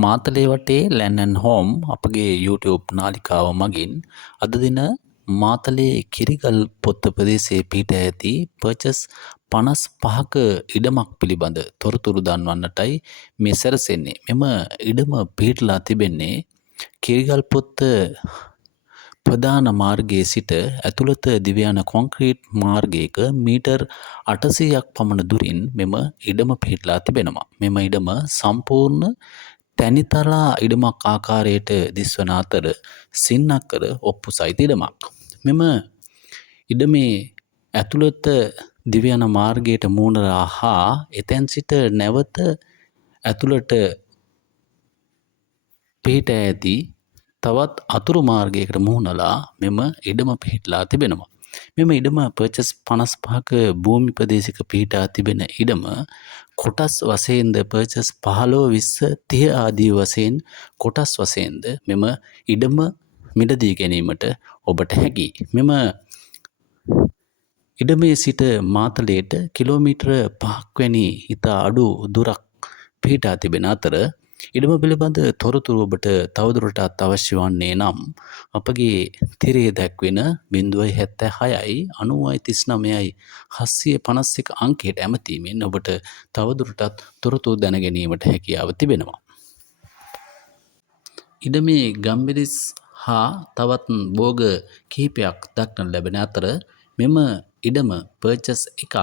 මාතලේ වටේ land and home අපගේ YouTube නාලිකාව මගින් අද දින මාතලේ කිරිගල් පොත්ත ප්‍රදේශයේ පිහිටා ඇති පර්චස් 55ක ඉඩමක් පිළිබඳ තොරතුරු දන්වන්නටයි මේ සැරසෙන්නේ. මෙම ඉඩම පිහිටලා තිබෙන්නේ කිරිගල් පොත්ත ප්‍රධාන මාර්ගයේ සිට ඇතුළත දිව යන කොන්ක්‍රීට් මාර්ගයක මීටර් 800ක් පමණ දුරින් මෙම ඉඩම පිහිටලා තිබෙනවා. මෙම ඉඩම සම්පූර්ණ තැනිතලා ඉඩමක් ආකාරයට දිස්වන අතර සින්නක්කර ඔප්පු සහිත ඉඩමක්. මෙම ඉඩමේ ඇතුළත දිව යන මාර්ගයට මූණලා හා එතැන් සිට නැවත ඇතුළට පිහිටා ඇති තවත් අතුරු මාර්ගයකට මුහුණලා මෙම ඉඩම පිහිටලා තිබෙනවා. මෙම ඉඩම පර්චස් 55ක භූමි ප්‍රදේශයක පිහිටා තිබෙන ඉඩම කොටස් වශයෙන්ද පර්චස් 15 20 30 ආදී වශයෙන් කොටස් වශයෙන්ද මෙම ඉඩම මිලදී ගැනීමට ඔබට හැකියි. මෙම ඉඩමේ සිට මාතලේට කිලෝමීටර 5ක් වැනි ඉතා අඩු දුරක් පිහිටා තිබෙන අතර ඉඩම පිළිබඳ තොරතුරු ඔබට තවදුරටත් අවශ්‍ය වන්නේ නම් අපගේ තිරයේ දැක්වෙන 076යි 9039යි 751 අංකයට ඇමතීමෙන් ඔබට තවදුරටත් තොරතුරු දැන ගැනීමට හැකියාව තිබෙනවා. ඉඩමේ ගම්බිරිස් හා තවත් භෝග කිහිපයක් දක්නට ලැබෙන අතර මෙම ඉඩම පර්චස් එකක්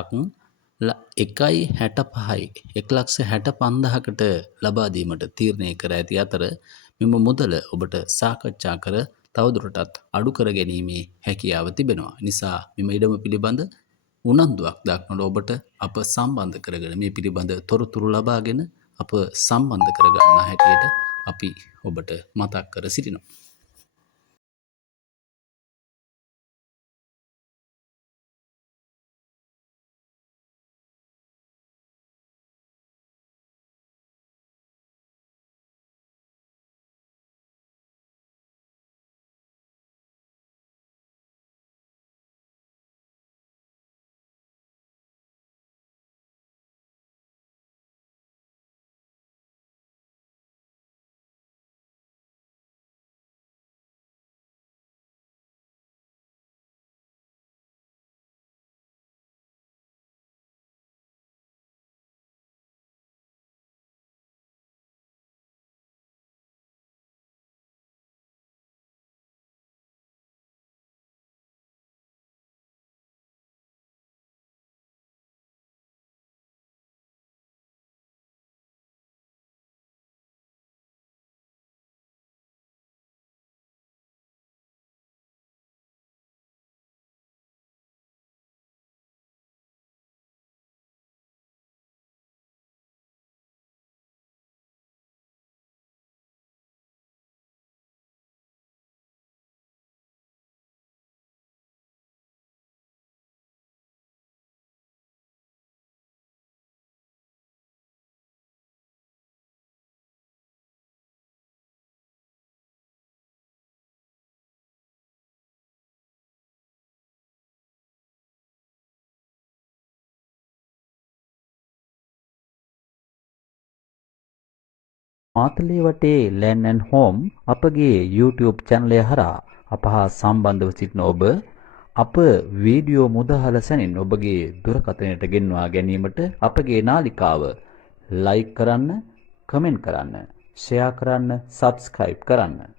1.65යි 1,65,000කට ලබා දීමට තීරණය කර ඇති අතර මෙම මුදල ඔබට සාකච්ඡා කර තවදුරටත් අඩු කර ගැනීමේ හැකියාව තිබෙනවා. නිසා මෙම ඉඩම පිළිබඳ උනන්දුවක් දක්වන ඔබට අප සම්බන්ධ කරගෙන මේ පිළිබඳ තොරතුරු ලබාගෙන අප සම්බන්ධ කරගන්නා හැටියට අපි ඔබට මතක් කර සිටිනවා. මාතලේ වටේ ලෑන්ඩ් ඇන්ඩ් හෝම් අපගේ YouTube channel හරහා අප හා සම්බන්ධව සිටින ඔබ අප වීඩියෝ මුදහල සැනින් ඔබගේ දුරකථනයට ගෙන්වා ගැනීමට අපගේ නාලිකාව like කරන්න, comment කරන්න, share කරන්න, subscribe කරන්න.